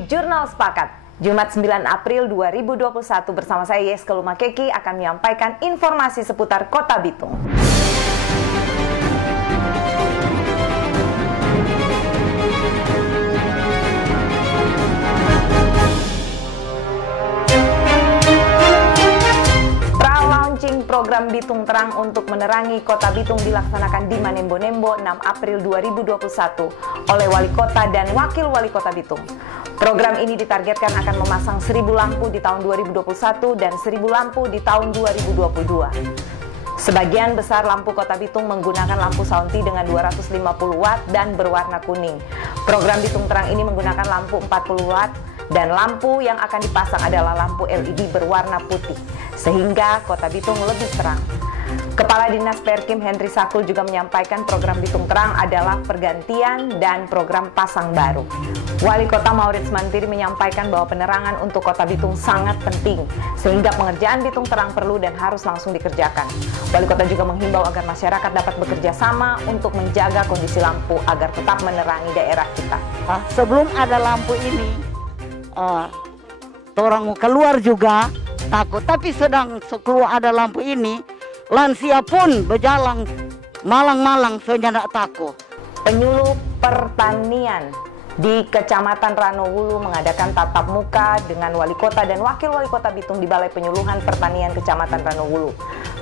di Jurnal Sepakat. Jumat 9 April 2021 bersama saya Yeska Lumakeki akan menyampaikan informasi seputar Kota Bitung. Program Bitung Terang untuk menerangi Kota Bitung dilaksanakan di Manembo-Nembo 6 April 2021 oleh Wali Kota dan Wakil Wali Kota Bitung. Program ini ditargetkan akan memasang 1.000 lampu di tahun 2021 dan 1.000 lampu di tahun 2022. Sebagian besar lampu Kota Bitung menggunakan lampu Saunti dengan 250 watt dan berwarna kuning. Program Bitung Terang ini menggunakan lampu 40 watt dan lampu yang akan dipasang adalah lampu LED berwarna putih, sehingga Kota Bitung lebih terang. Kepala Dinas Perkim Henry Sakul juga menyampaikan program Bitung Terang adalah pergantian dan program pasang baru. Wali Kota Maurits Mantiri menyampaikan bahwa penerangan untuk Kota Bitung sangat penting, sehingga pengerjaan Bitung Terang perlu dan harus langsung dikerjakan. Wali Kota juga menghimbau agar masyarakat dapat bekerja sama untuk menjaga kondisi lampu agar tetap menerangi daerah kita. Sebelum ada lampu ini, orang keluar juga takut, tapi sedang keluar ada lampu ini, lansia pun berjalan malang-malang senyanda takut. Penyuluh pertanian di Kecamatan Ranowulu mengadakan tatap muka dengan Wali Kota dan Wakil Wali Kota Bitung di Balai Penyuluhan Pertanian Kecamatan Ranowulu.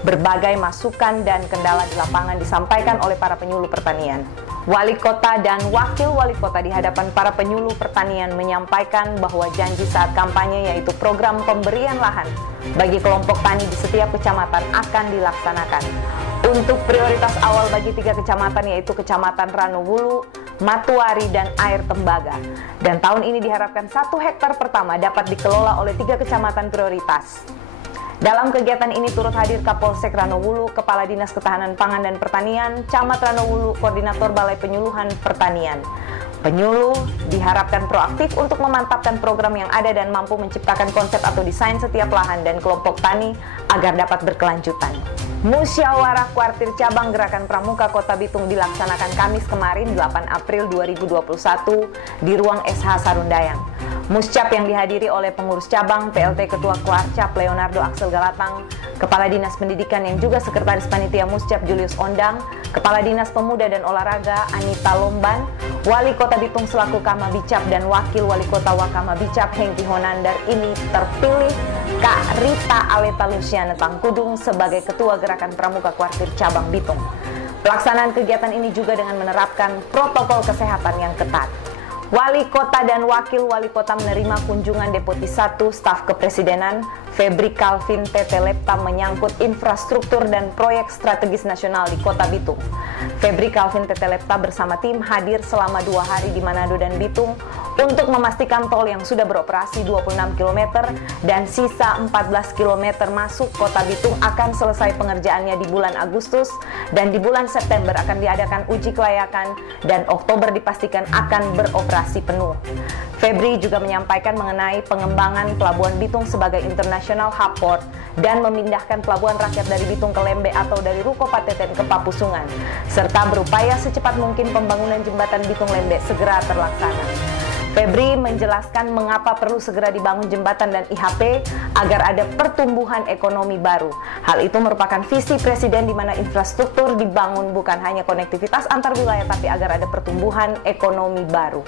Berbagai masukan dan kendala di lapangan disampaikan oleh para penyuluh pertanian. Wali Kota dan Wakil Wali Kota di hadapan para penyuluh pertanian menyampaikan bahwa janji saat kampanye yaitu program pemberian lahan bagi kelompok tani di setiap kecamatan akan dilaksanakan. Untuk prioritas awal bagi 3 kecamatan yaitu Kecamatan Ranowulu, Matuari, dan Air Tembaga. Dan tahun ini diharapkan 1 hektar pertama dapat dikelola oleh 3 kecamatan prioritas. Dalam kegiatan ini turut hadir Kapolsek Ranowulu, Kepala Dinas Ketahanan Pangan dan Pertanian, Camat Ranowulu, Koordinator Balai Penyuluhan Pertanian. Penyuluh diharapkan proaktif untuk memantapkan program yang ada dan mampu menciptakan konsep atau desain setiap lahan dan kelompok tani agar dapat berkelanjutan. Musyawarah Kuartir Cabang Gerakan Pramuka Kota Bitung dilaksanakan Kamis kemarin 8 April 2021 di ruang SH Sarundayang. Muscap yang dihadiri oleh pengurus cabang, PLT Ketua Kuarcap Leonardo Axel Galatang, Kepala Dinas Pendidikan yang juga Sekretaris Panitia Muscap Julius Ondang, Kepala Dinas Pemuda dan Olahraga Anita Lomban, Wali Kota Bitung selaku Kama Bicap dan Wakil Wali Kota Wakama Bicap Hengki Honandar ini terpilih Kak Rita Aleta Luciana Tangkudung sebagai Ketua Gerakan Pramuka Kuartir Cabang Bitung. Pelaksanaan kegiatan ini juga dengan menerapkan protokol kesehatan yang ketat. Wali Kota dan Wakil Wali Kota menerima kunjungan Deputi 1 Staf Kepresidenan Febri Calvin Tete Lepta menyangkut infrastruktur dan proyek strategis nasional di Kota Bitung. Febri Calvin Tete Lepta bersama tim hadir selama 2 hari di Manado dan Bitung untuk memastikan tol yang sudah beroperasi 26 km dan sisa 14 km masuk Kota Bitung akan selesai pengerjaannya di bulan Agustus dan di bulan September akan diadakan uji kelayakan dan Oktober dipastikan akan beroperasi penuh. Febri juga menyampaikan mengenai pengembangan Pelabuhan Bitung sebagai International Hub Port dan memindahkan pelabuhan rakyat dari Bitung ke Lembe atau dari Ruko Pateten ke Papusungan, serta berupaya secepat mungkin pembangunan jembatan Bitung Lembe segera terlaksana. Febri menjelaskan mengapa perlu segera dibangun jembatan dan IHP agar ada pertumbuhan ekonomi baru. Hal itu merupakan visi Presiden di mana infrastruktur dibangun bukan hanya konektivitas antar wilayah tapi agar ada pertumbuhan ekonomi baru.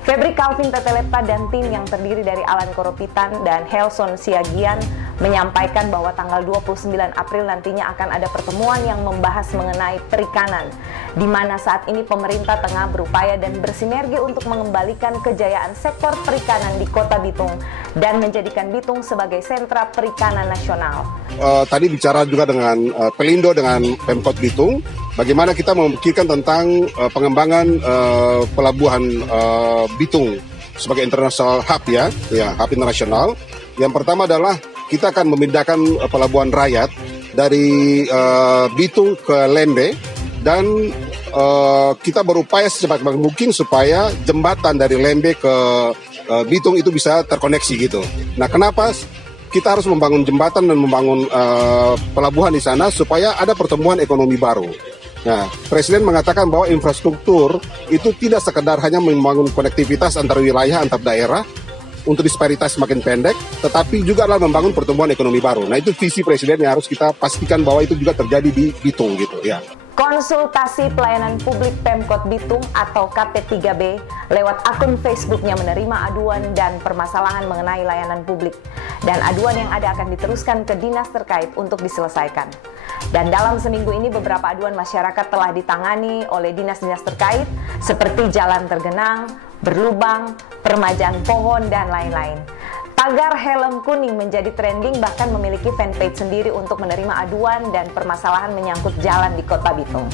Febri Calvin Tete Lepta dan tim yang terdiri dari Alan Koropitan dan Helson Siagian menyampaikan bahwa tanggal 29 April nantinya akan ada pertemuan yang membahas mengenai perikanan, di mana saat ini pemerintah tengah berupaya dan bersinergi untuk mengembalikan kejayaan sektor perikanan di Kota Bitung dan menjadikan Bitung sebagai sentra perikanan nasional. Tadi bicara juga dengan Pelindo dengan Pemkot Bitung, bagaimana kita memikirkan tentang pengembangan pelabuhan Bitung sebagai international hub hub internasional. Yang pertama adalah kita akan memindahkan pelabuhan rakyat dari Bitung ke Lembe dan kita berupaya secepat mungkin supaya jembatan dari Lembe ke Bitung itu bisa terkoneksi gitu. Nah, kenapa kita harus membangun jembatan dan membangun pelabuhan di sana supaya ada pertumbuhan ekonomi baru. Nah, Presiden mengatakan bahwa infrastruktur itu tidak sekedar hanya membangun konektivitas antar wilayah, antar daerah, untuk disparitas semakin pendek, tetapi juga adalah membangun pertumbuhan ekonomi baru. Nah, itu visi Presiden yang harus kita pastikan bahwa itu juga terjadi di Bitung gitu ya. Konsultasi Pelayanan Publik Pemkot Bitung atau KP3B lewat akun Facebooknya menerima aduan dan permasalahan mengenai layanan publik. Dan aduan yang ada akan diteruskan ke dinas terkait untuk diselesaikan. Dan dalam seminggu ini beberapa aduan masyarakat telah ditangani oleh dinas-dinas terkait seperti jalan tergenang, berlubang, permajaan pohon, dan lain-lain. Tagar helm kuning menjadi trending, bahkan memiliki fanpage sendiri untuk menerima aduan dan permasalahan menyangkut jalan di Kota Bitung.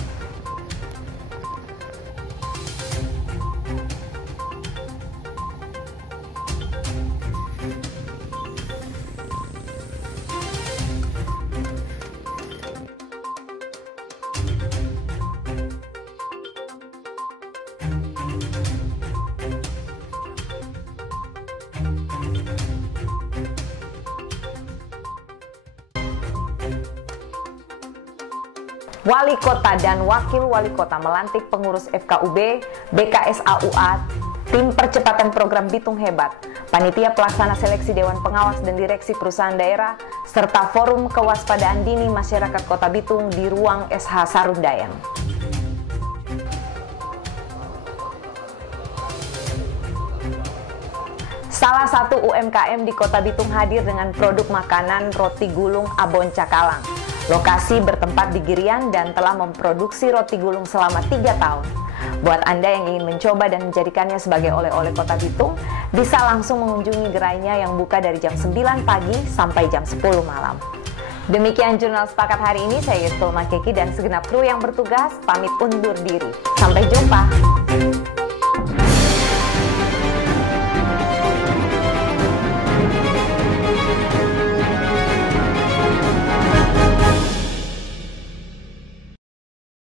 Wali Kota dan Wakil Wali Kota melantik pengurus FKUB, BKSAUA, Tim Percepatan Program Bitung Hebat, Panitia Pelaksana Seleksi Dewan Pengawas dan Direksi Perusahaan Daerah, serta Forum Kewaspadaan Dini Masyarakat Kota Bitung di ruang SH Sarundayang. Salah satu UMKM di Kota Bitung hadir dengan produk makanan roti gulung Abon Cakalang. Lokasi bertempat di Girian dan telah memproduksi roti gulung selama 3 tahun. Buat Anda yang ingin mencoba dan menjadikannya sebagai oleh-oleh Kota Bitung, bisa langsung mengunjungi gerainya yang buka dari jam 9 pagi sampai jam 10 malam. Demikian Jurnal Sepakat hari ini, saya Yustul Makeki dan segenap kru yang bertugas pamit undur diri. Sampai jumpa!